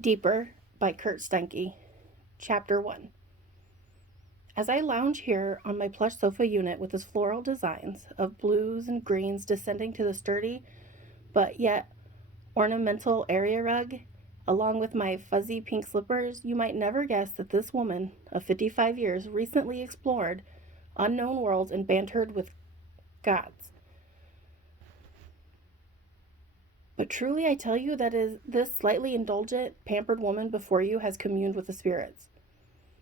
Deeper by Kirt Steinke, Chapter 1. As I lounge here on my plush sofa unit with its floral designs of blues and greens descending to the sturdy but yet ornamental area rug, along with my fuzzy pink slippers, you might never guess that this woman of 55 years recently explored unknown worlds and bantered with gods. But truly I tell you that this slightly indulgent, pampered woman before you has communed with the spirits,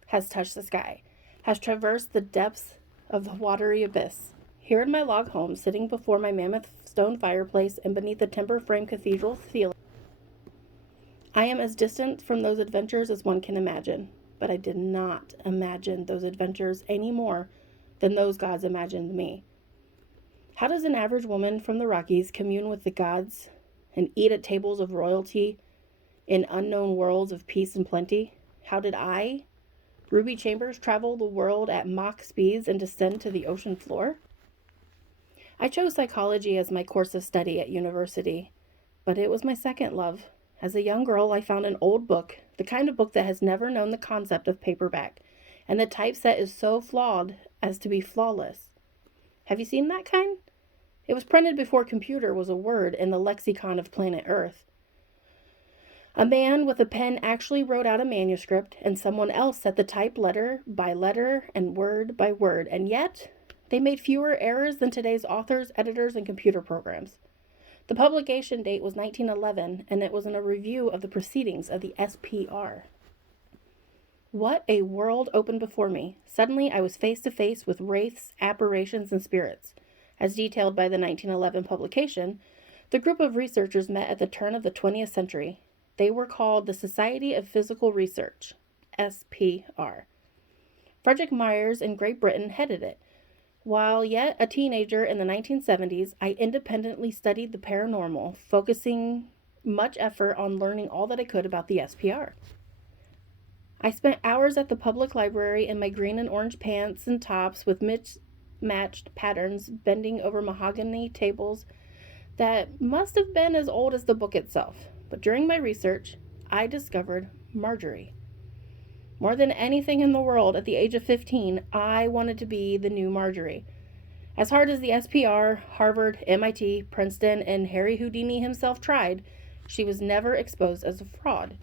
has touched the sky, has traversed the depths of the watery abyss. Here in my log home, sitting before my mammoth stone fireplace and beneath the timber frame cathedral ceiling, I am as distant from those adventures as one can imagine. But I did not imagine those adventures any more than those gods imagined me. How does an average woman from the Rockies commune with the gods and eat at tables of royalty in unknown worlds of peace and plenty? How did I, Ruby Chambers, travel the world at Mach speeds and descend to the ocean floor? I chose psychology as my course of study at university, but it was my second love. As a young girl, I found an old book, the kind of book that has never known the concept of paperback, and the typeset is so flawed as to be flawless. Have you seen that kind? It was printed before computer was a word in the lexicon of planet Earth. A man with a pen actually wrote out a manuscript, and someone else set the type letter by letter and word by word, and yet they made fewer errors than today's authors, editors, and computer programs. The publication date was 1911, and it was in a review of the proceedings of the SPR. What a world opened before me. Suddenly I was face to face with wraiths, apparitions, and spirits. As detailed by the 1911 publication, the group of researchers met at the turn of the 20th century. They were called the Society of Physical Research, SPR. Frederick Myers in Great Britain headed it. While yet a teenager in the 1970s, I independently studied the paranormal, focusing much effort on learning all that I could about the SPR. I spent hours at the public library in my green and orange pants and tops with matched patterns, bending over mahogany tables that must have been as old as the book itself. But during my research, I discovered Marjorie. More than anything in the world, at the age of 15, I wanted to be the new Marjorie. As hard as the SPR, Harvard, MIT, Princeton, and Harry Houdini himself tried, she was never exposed as a fraud.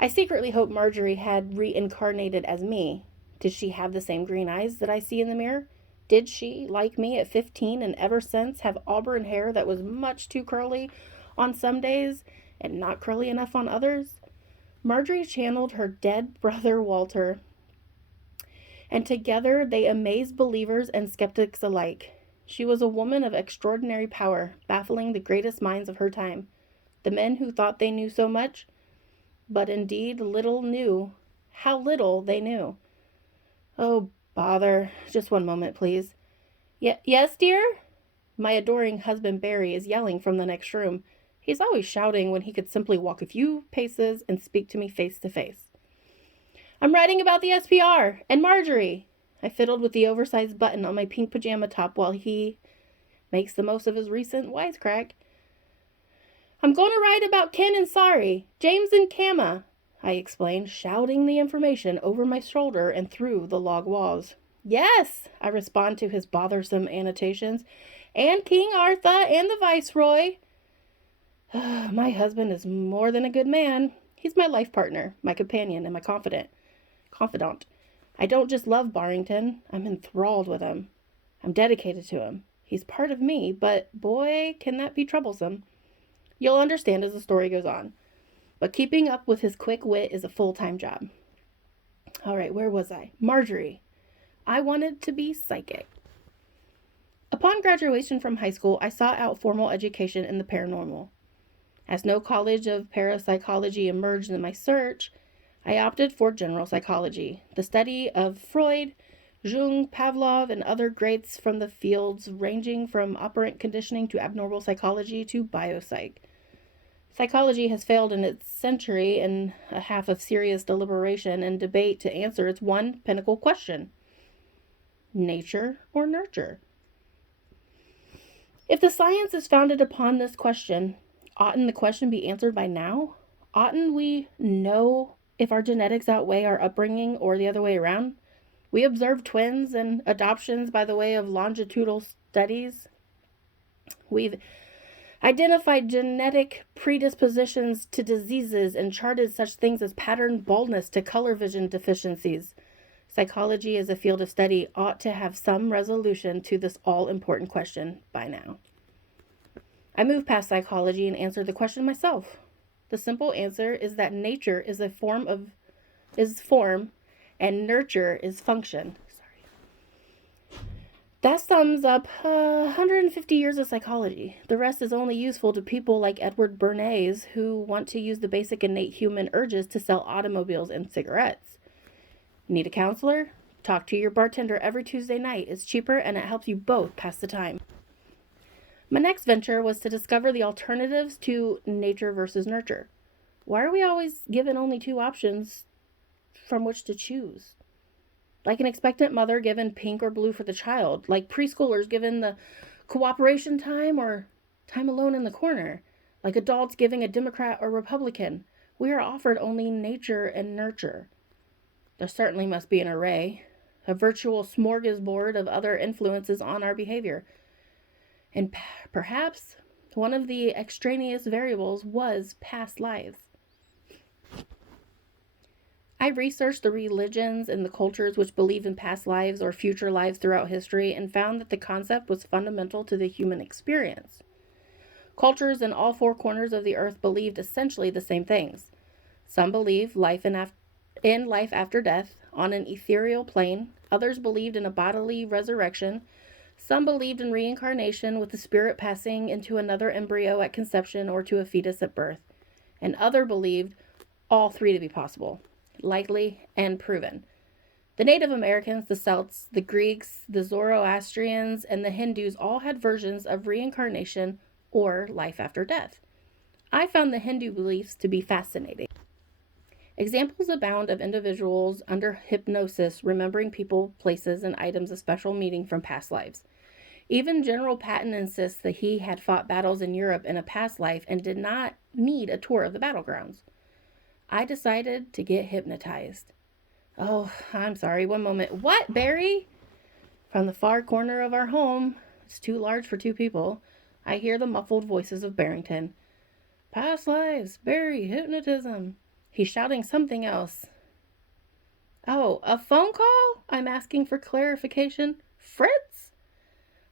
I secretly hoped Marjorie had reincarnated as me. Did she have the same green eyes that I see in the mirror? Did she, like me at 15 and ever since, have auburn hair that was much too curly on some days and not curly enough on others? Marjorie channeled her dead brother Walter, and together they amazed believers and skeptics alike. She was a woman of extraordinary power, baffling the greatest minds of her time. The men who thought they knew so much, but indeed little knew how little they knew. Oh, bother. Just one moment, please. Yes, dear? My adoring husband Barry is yelling from the next room. He's always shouting when he could simply walk a few paces and speak to me face to face. I'm writing about the SPR and Marjorie. I fiddled with the oversized button on my pink pajama top while he makes the most of his recent wisecrack. I'm going to write about Ken and Sari, James and Kama, I explained, shouting the information over my shoulder and through the log walls. Yes, I respond to his bothersome annotations, and King Arthur and the Viceroy. My husband is more than a good man. He's my life partner, my companion, and my confidant. I don't just love Barrington. I'm enthralled with him. I'm dedicated to him. He's part of me, but boy, can that be troublesome. You'll understand as the story goes on. But keeping up with his quick wit is a full-time job. All right, where was I? Marjorie. I wanted to be psychic. Upon graduation from high school, I sought out formal education in the paranormal. As no college of parapsychology emerged in my search, I opted for general psychology, the study of Freud, Jung, Pavlov, and other greats from the fields ranging from operant conditioning to abnormal psychology to biopsych. Psychology has failed in its century and a half of serious deliberation and debate to answer its one pinnacle question: nature or nurture? If the science is founded upon this question, oughtn't the question be answered by now? Oughtn't we know if our genetics outweigh our upbringing or the other way around? We observe twins and adoptions by the way of longitudinal studies. We've identified genetic predispositions to diseases and charted such things as pattern baldness to color vision deficiencies. Psychology as a field of study ought to have some resolution to this all-important question by now. I move past psychology and answer the question myself. The simple answer is that nature is form and nurture is function. That sums up 150 years of psychology. The rest is only useful to people like Edward Bernays who want to use the basic innate human urges to sell automobiles and cigarettes. Need a counselor? Talk to your bartender every Tuesday night. It's cheaper and it helps you both pass the time. My next venture was to discover the alternatives to nature versus nurture. Why are we always given only two options from which to choose? Like an expectant mother given pink or blue for the child. Like preschoolers given the cooperation time or time alone in the corner. Like adults giving a Democrat or Republican. We are offered only nature and nurture. There certainly must be an array, a virtual smorgasbord of other influences on our behavior. And perhaps one of the extraneous variables was past lives. I researched the religions and the cultures which believe in past lives or future lives throughout history and found that the concept was fundamental to the human experience. Cultures in all four corners of the earth believed essentially the same things. Some believed in life after death on an ethereal plane. Others believed in a bodily resurrection. Some believed in reincarnation with the spirit passing into another embryo at conception or to a fetus at birth. And others believed all three to be possible, likely, and proven. The Native Americans, the Celts, the Greeks, the Zoroastrians, and the Hindus all had versions of reincarnation or life after death. I found the Hindu beliefs to be fascinating. Examples abound of individuals under hypnosis remembering people, places, and items of special meaning from past lives. Even General Patton insists that he had fought battles in Europe in a past life and did not need a tour of the battlegrounds. I decided to get hypnotized. Oh, I'm sorry, one moment. What, Barry? From the far corner of our home, it's too large for two people, I hear the muffled voices of Barrington. Past lives, Barry, hypnotism. He's shouting something else. Oh, a phone call? I'm asking for clarification. Fritz?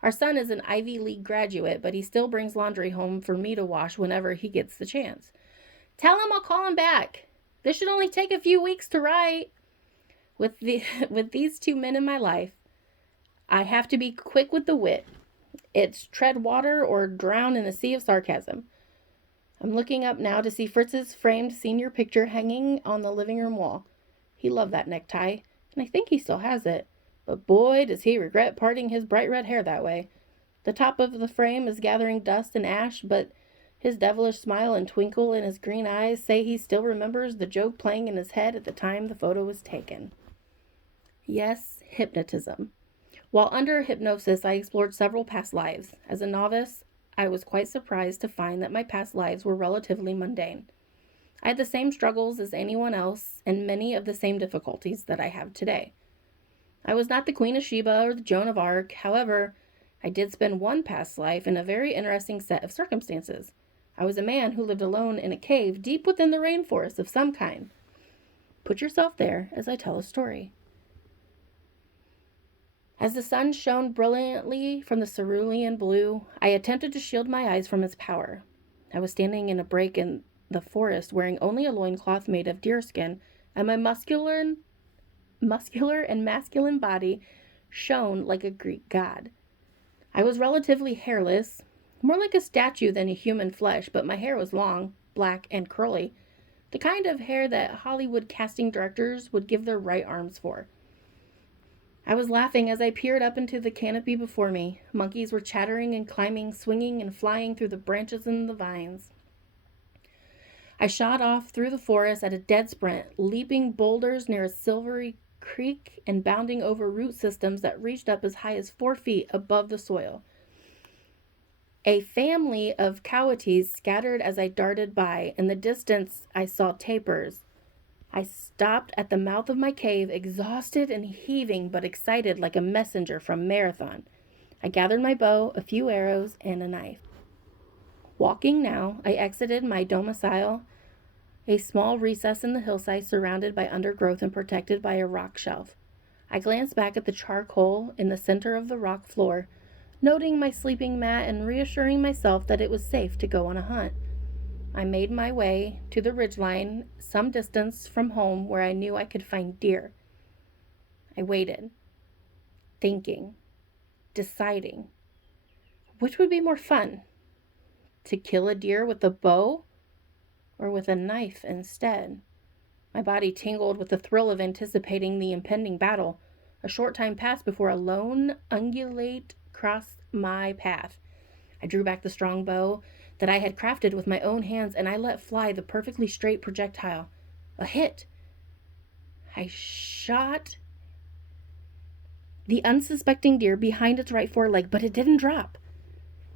Our son is an Ivy League graduate, but he still brings laundry home for me to wash whenever he gets the chance. Tell him I'll call him back. This should only take a few weeks to write. With these two men in my life, I have to be quick with the wit. It's tread water or drown in a sea of sarcasm. I'm looking up now to see Fritz's framed senior picture hanging on the living room wall. He loved that necktie, and I think he still has it. But boy, does he regret parting his bright red hair that way. The top of the frame is gathering dust and ash, but his devilish smile and twinkle in his green eyes say he still remembers the joke playing in his head at the time the photo was taken. Yes, hypnotism. While under hypnosis, I explored several past lives. As a novice, I was quite surprised to find that my past lives were relatively mundane. I had the same struggles as anyone else and many of the same difficulties that I have today. I was not the Queen of Sheba or the Joan of Arc. However, I did spend one past life in a very interesting set of circumstances. I was a man who lived alone in a cave deep within the rainforest of some kind. Put yourself there as I tell a story. As the sun shone brilliantly from the cerulean blue, I attempted to shield my eyes from its power. I was standing in a break in the forest wearing only a loincloth made of deerskin, and my muscular and masculine body shone like a Greek god. I was relatively hairless, more like a statue than a human flesh, but my hair was long, black, and curly, the kind of hair that Hollywood casting directors would give their right arms for. I was laughing as I peered up into the canopy before me. Monkeys were chattering and climbing, swinging and flying through the branches and the vines. I shot off through the forest at a dead sprint, leaping boulders near a silvery creek and bounding over root systems that reached up as high as 4 feet above the soil. A family of coyotes scattered as I darted by. In the distance, I saw tapirs. I stopped at the mouth of my cave, exhausted and heaving, but excited like a messenger from Marathon. I gathered my bow, a few arrows, and a knife. Walking now, I exited my domicile, a small recess in the hillside surrounded by undergrowth and protected by a rock shelf. I glanced back at the charcoal in the center of the rock floor, noting my sleeping mat and reassuring myself that it was safe to go on a hunt. I made my way to the ridgeline, some distance from home where I knew I could find deer. I waited, thinking, deciding. Which would be more fun? To kill a deer with a bow or with a knife instead? My body tingled with the thrill of anticipating the impending battle. A short time passed before a lone ungulate crossed my path. I drew back the strong bow that I had crafted with my own hands, and I let fly the perfectly straight projectile. A hit! I shot the unsuspecting deer behind its right foreleg, but it didn't drop.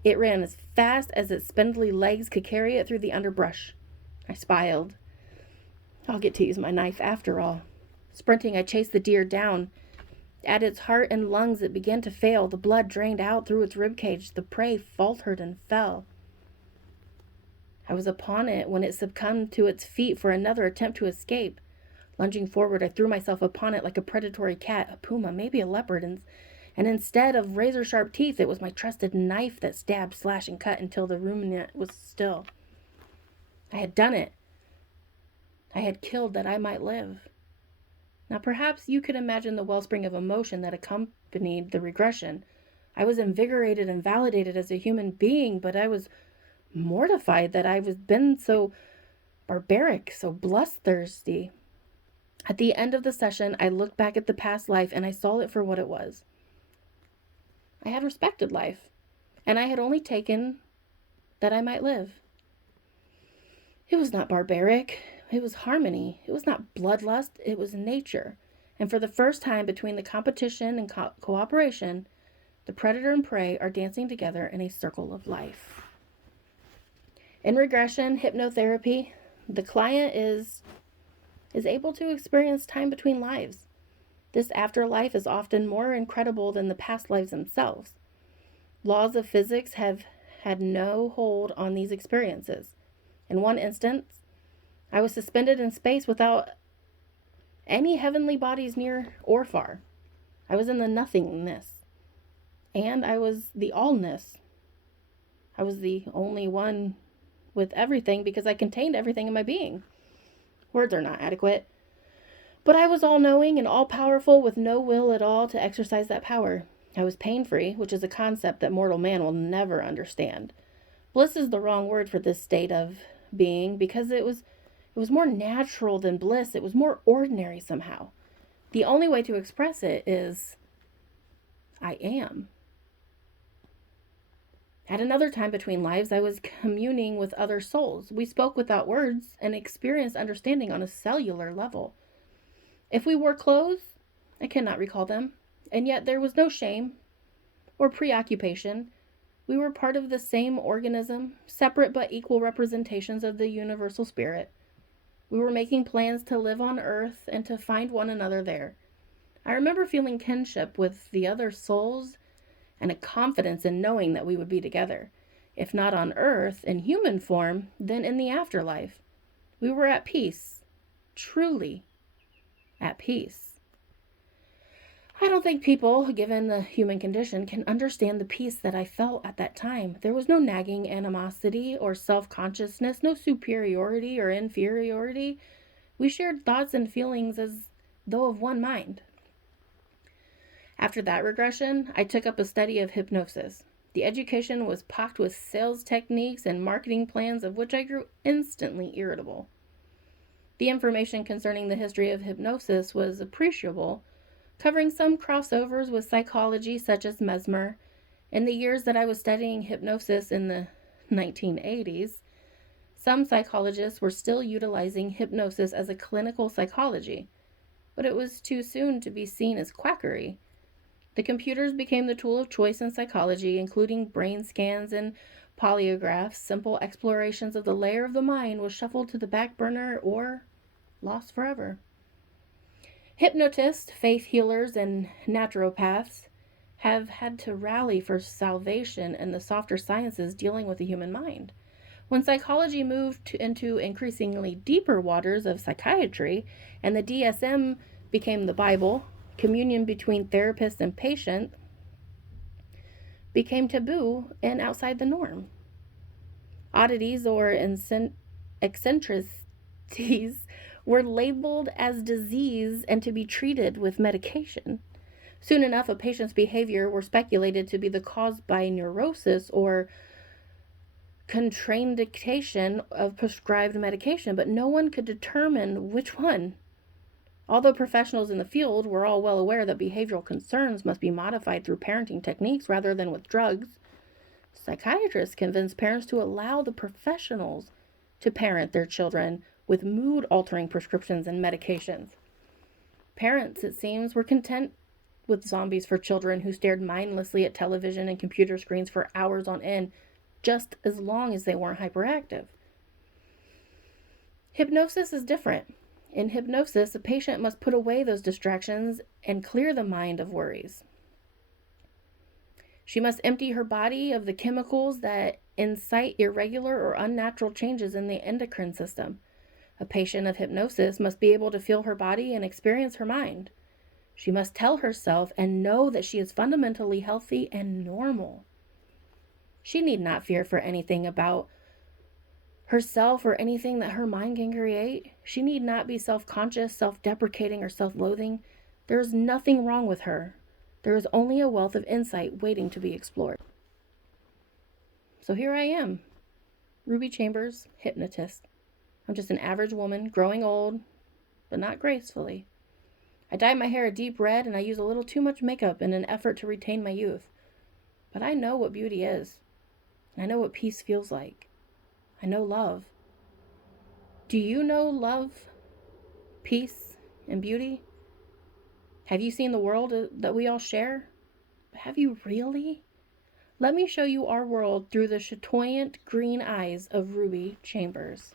It ran as fast as its spindly legs could carry it through the underbrush. I smiled. I'll get to use my knife after all. Sprinting, I chased the deer down. At its heart and lungs, it began to fail. The blood drained out through its ribcage. The prey faltered and fell. I was upon it when it succumbed to its feet for another attempt to escape. Lunging forward, I threw myself upon it like a predatory cat, a puma, maybe a leopard, and instead of razor-sharp teeth, it was my trusted knife that stabbed, slashed, and cut until the ruminant was still. I had done it. I had killed that I might live. Now perhaps you could imagine the wellspring of emotion that accompanied the regression. I was invigorated and validated as a human being, but I was mortified that I was been so barbaric, so bloodthirsty. At the end of the session, I looked back at the past life and I saw it for what it was. I had respected life, and I had only taken that I might live. It was not barbaric. It was harmony. It was not bloodlust. It was nature. And for the first time, between the competition and cooperation, the predator and prey are dancing together in a circle of life. In regression hypnotherapy, the client is able to experience time between lives. This afterlife is often more incredible than the past lives themselves. Laws of physics have had no hold on these experiences. In one instance, I was suspended in space without any heavenly bodies near or far. I was in the nothingness, and I was the allness. I was the only one with everything because I contained everything in my being. Words are not adequate. But I was all-knowing and all-powerful with no will at all to exercise that power. I was pain-free, which is a concept that mortal man will never understand. Bliss is the wrong word for this state of being because it was more natural than bliss. It was more ordinary somehow. The only way to express it is, I am. At another time between lives, I was communing with other souls. We spoke without words and experienced understanding on a cellular level. If we wore clothes, I cannot recall them, and yet there was no shame or preoccupation. We were part of the same organism, separate but equal representations of the universal spirit. We were making plans to live on Earth and to find one another there. I remember feeling kinship with the other souls and a confidence in knowing that we would be together. If not on Earth in human form, then in the afterlife. We were at peace, truly at peace. I don't think people, given the human condition, can understand the peace that I felt at that time. There was no nagging animosity or self-consciousness, no superiority or inferiority. We shared thoughts and feelings as though of one mind. After that regression, I took up a study of hypnosis. The education was packed with sales techniques and marketing plans of which I grew instantly irritable. The information concerning the history of hypnosis was appreciable, covering some crossovers with psychology such as Mesmer. In the years that I was studying hypnosis in the 1980s, some psychologists were still utilizing hypnosis as a clinical psychology, but it was too soon to be seen as quackery. The computers became the tool of choice in psychology, including brain scans and polyographs. Simple explorations of the layer of the mind was shuffled to the back burner or lost forever. Hypnotists, faith healers, and naturopaths have had to rally for salvation in the softer sciences dealing with the human mind. When psychology moved into increasingly deeper waters of psychiatry and the DSM became the Bible, communion between therapist and patient became taboo and outside the norm. Oddities or eccentricities were labeled as disease and to be treated with medication. Soon enough, a patient's behavior were speculated to be the cause by neurosis or contraindication of prescribed medication, but no one could determine which one. Although professionals in the field were all well aware that behavioral concerns must be modified through parenting techniques rather than with drugs, psychiatrists convinced parents to allow the professionals to parent their children with mood-altering prescriptions and medications. Parents, it seems, were content with zombies for children who stared mindlessly at television and computer screens for hours on end, just as long as they weren't hyperactive. Hypnosis is different. In hypnosis, a patient must put away those distractions and clear the mind of worries. She must empty her body of the chemicals that incite irregular or unnatural changes in the endocrine system. A patient of hypnosis must be able to feel her body and experience her mind. She must tell herself and know that she is fundamentally healthy and normal. She need not fear for anything about herself or anything that her mind can create. She need not be self-conscious, self-deprecating, or self-loathing. There is nothing wrong with her. There is only a wealth of insight waiting to be explored. So here I am, Ruby Chambers, hypnotist. I'm just an average woman, growing old, but not gracefully. I dye my hair a deep red and I use a little too much makeup in an effort to retain my youth. But I know what beauty is. And I know what peace feels like. I know love. Do you know love, peace, and beauty? Have you seen the world that we all share? Have you really? Let me show you our world through the chatoyant green eyes of Ruby Chambers.